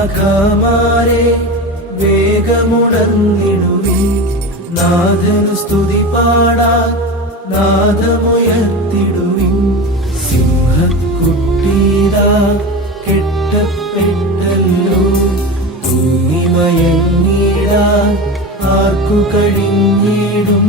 മാലാഖമാരെ വേഗമുണർന്നിടുവിൻ, നാഥനു സ്തുതി പാടാൻ നാദമുയർത്തിടുവിൻ. സിംഹക്കുട്ടീതാ കെട്ടപ്പെട്ടല്ലോ, തൂങ്ങിമയങ്ങിടാൻ ആർക്കു കഴിഞ്ഞിടും.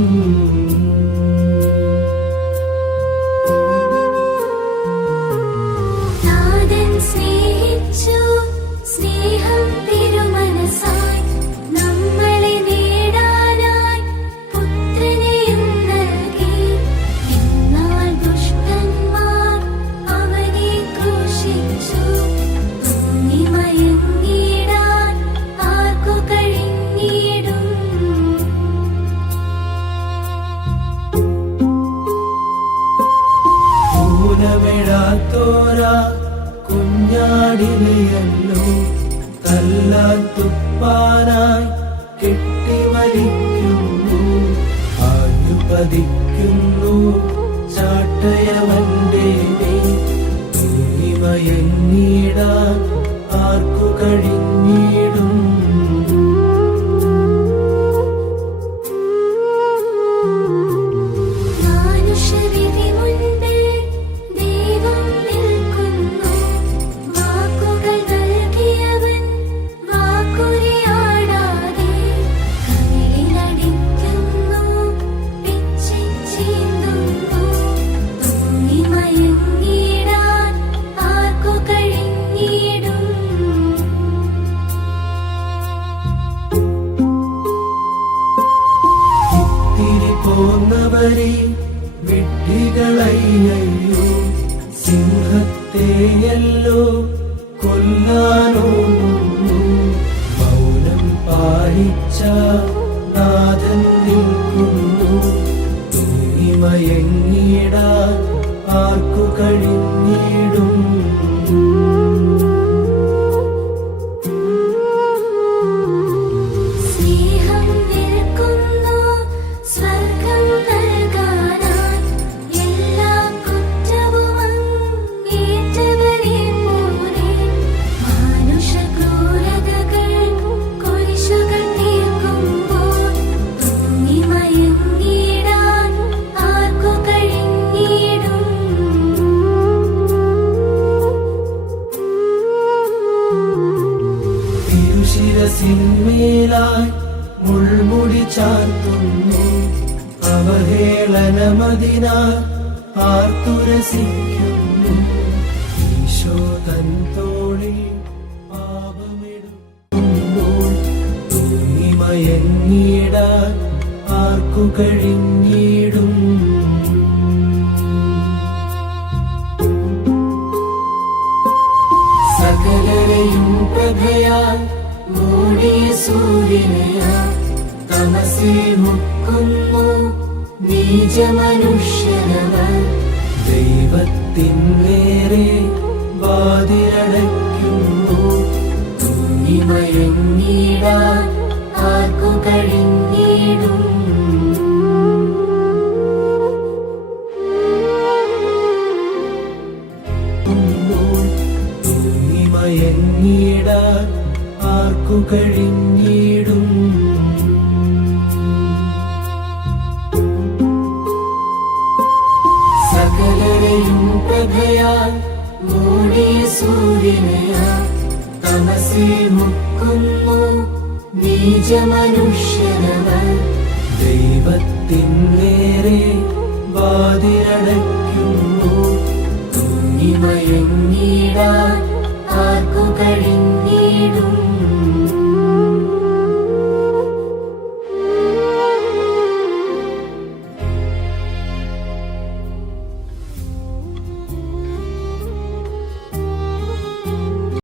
ൂനമിടാത്തോരാ കുഞ്ഞാടിനെയല്ലോ തല്ലാൻ തുപ്പാനായി കെട്ടിവലിക്കുന്നു. ആഞ്ഞു പതിക്കുന്നു ചാട്ടയവന്റെ മേൽ, തൂങ്ങിമയങ്ങിടാൻ ആർക്കു കഴിഞ്ഞിടും. പോന്നവരെ വിഡ്ഢികളയ്യോ, സിംഹത്തെയല്ലോ കൊല്ലാനോന്നു. മൗനം പാലിച്ച നാഥൻ നിൽക്കുന്നു, തൂങ്ങിമയങ്ങിടാൻ ആർക്കു കഴിഞ്ഞിടും. ശിരസിന്മേലായി മുൾമുടി ചാർത്തുന്നു, അവഹേളനമതിനാൽ ആർത്തുരസിക്കുന്നു. ഈശോ തൻ തോളിൽ പാപമെടുക്കുമ്പോൾ, തൂങ്ങിമയങ്ങിടാൻ ആർക്കു കഴിഞ്ഞിടും. സകലരെയും പ്രഭയാൽ മൂടിയ സൂര്യനെയാ തമസിൽ മുക്കുന്നു നീചമനുഷ്യനവൻ. ദൈവത്തിൻ നേരെ വാതിലടയ്ക്കുന്നു, തൂങ്ങിമയങ്ങിടാൻ ആർക്കു കഴിഞ്ഞിടും. തൂങ്ങിമയങ്ങിടാൻ ആർക്കു കഴിഞ്ഞിടും. സകലരെയും പ്രഭയാൽ മൂടിയ സൂര്യനെയാ തമസിൽ മുക്കുന്നു നീചമനുഷ്യനവൻ. ദൈവത്തിൻ നേരെ വാതിലടയ്ക്കുന്നു, തൂങ്ങിമയങ്ങിടാൻ ആർക്കു കഴിഞ്ഞിടും.